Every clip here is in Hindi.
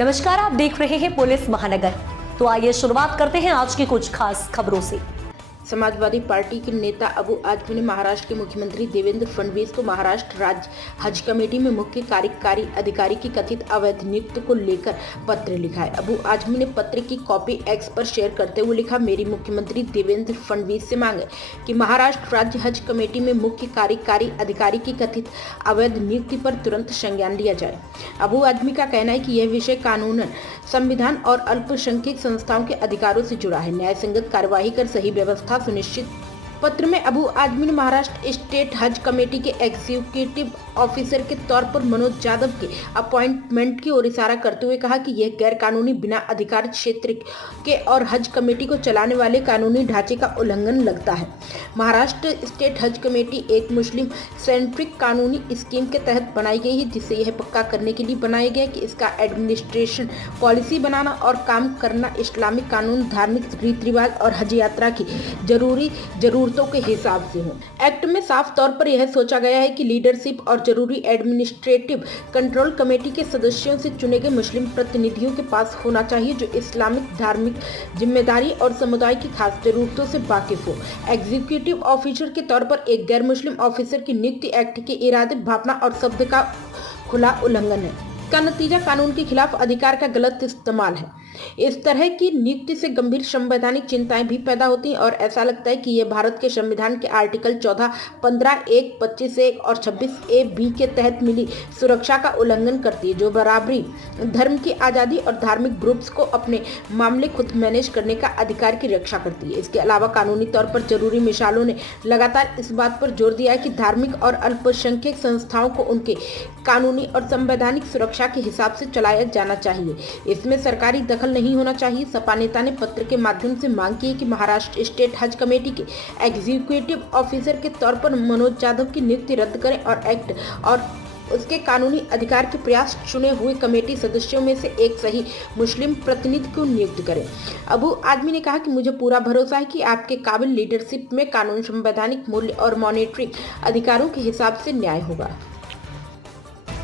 नमस्कार, आप देख रहे हैं पुलिस महानगर। तो आइए शुरुआत करते हैं आज की कुछ खास खबरों से। समाजवादी पार्टी के नेता अबू आजमी ने महाराष्ट्र के मुख्यमंत्री देवेंद्र फडणवीस को महाराष्ट्र राज्य हज कमेटी में मुख्य कार्यकारी अधिकारी की कथित अवैध नियुक्ति को लेकर पत्र लिखा है। अबू आजमी ने पत्र की कॉपी एक्स पर शेयर करते हुए लिखा, मेरी मुख्यमंत्री देवेंद्र फडणवीस से मांग है कि महाराष्ट्र राज्य हज कमेटी में मुख्य कार्यकारी अधिकारी की कथित अवैध नियुक्ति पर तुरंत संज्ञान लिया जाए। अबू आजमी का कहना है कि यह विषय कानूनन, संविधान और अल्पसंख्यक संस्थाओं के अधिकारों से जुड़ा है। न्याय संगत कार्यवाही कर सही व्यवस्था सुनिश्चित। पत्र में अबू आजमी ने महाराष्ट्र स्टेट हज कमेटी के एग्जीक्यूटिव ऑफिसर के तौर पर मनोज यादव के अपॉइंटमेंट की ओर इशारा करते हुए कहा कि यह गैर कानूनी, बिना अधिकार क्षेत्र के और हज कमेटी को चलाने वाले कानूनी ढांचे का उल्लंघन लगता है। महाराष्ट्र स्टेट हज कमेटी एक मुस्लिम सेंट्रिक कानूनी स्कीम के तहत बनाई गई है, जिसे यह पक्का करने के लिए बनाया गया कि इसका एडमिनिस्ट्रेशन, पॉलिसी बनाना और काम करना इस्लामिक कानून, धार्मिक रीति रिवाज और हज यात्रा की जरूरतों के हिसाब से हो। एक्ट में साफ तौर पर यह सोचा गया है कि लीडरशिप और जरूरी एडमिनिस्ट्रेटिव कंट्रोल कमेटी के सदस्यों से चुने गए मुस्लिम प्रतिनिधियों के पास होना चाहिए, जो इस्लामिक धार्मिक जिम्मेदारी और समुदाय की खास जरूरतों से वाकिफ हो। एग्जीक्यूटिव ऑफिसर के तौर पर एक गैर मुस्लिम ऑफिसर की नियुक्ति एक्ट के इरादे, भावना और शब्द का खुला उल्लंघन है। का नतीजा कानून के खिलाफ अधिकार का गलत इस्तेमाल है। इस तरह की नियुक्ति से गंभीर संवैधानिक चिंताएं भी पैदा होती हैं और ऐसा लगता है कि यह भारत के संविधान के आर्टिकल 14, 15, 1, 25(1) और 26(a)(b) के तहत मिली सुरक्षा का उल्लंघन करती है, जो बराबरी, धर्म की आज़ादी और धार्मिक ग्रुप्स को अपने मामले खुद मैनेज करने का अधिकार की रक्षा करती है। इसके अलावा कानूनी तौर पर जरूरी मिसालों ने लगातार इस बात पर जोर दिया है कि धार्मिक और अल्पसंख्यक संस्थाओं को उनके कानूनी और संवैधानिक सुरक्षा के हिसाब से चलाया जाना चाहिए। इसमें सरकारी दखल नहीं होना चाहिए। सपा नेता ने पत्र के माध्यम से मांग की है कि महाराष्ट्र स्टेट हज कमेटी के एग्जीक्यूटिव ऑफिसर के तौर पर मनोज यादव की नियुक्ति रद्द करें और एक्ट और उसके कानूनी अधिकार के प्रयास चुने हुए कमेटी सदस्यों में से एक सही मुस्लिम प्रतिनिधि को नियुक्त करें। अबू आजमी ने कहा कि मुझे पूरा भरोसा है कि आपके काबिल लीडरशिप में कानून, संवैधानिक मूल्य और मॉनिटरिंग अधिकारों के हिसाब से न्याय होगा।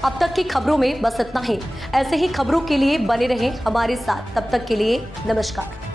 अब तक की खबरों में बस इतना ही। ऐसे ही खबरों के लिए बने रहें हमारे साथ। तब तक के लिए नमस्कार।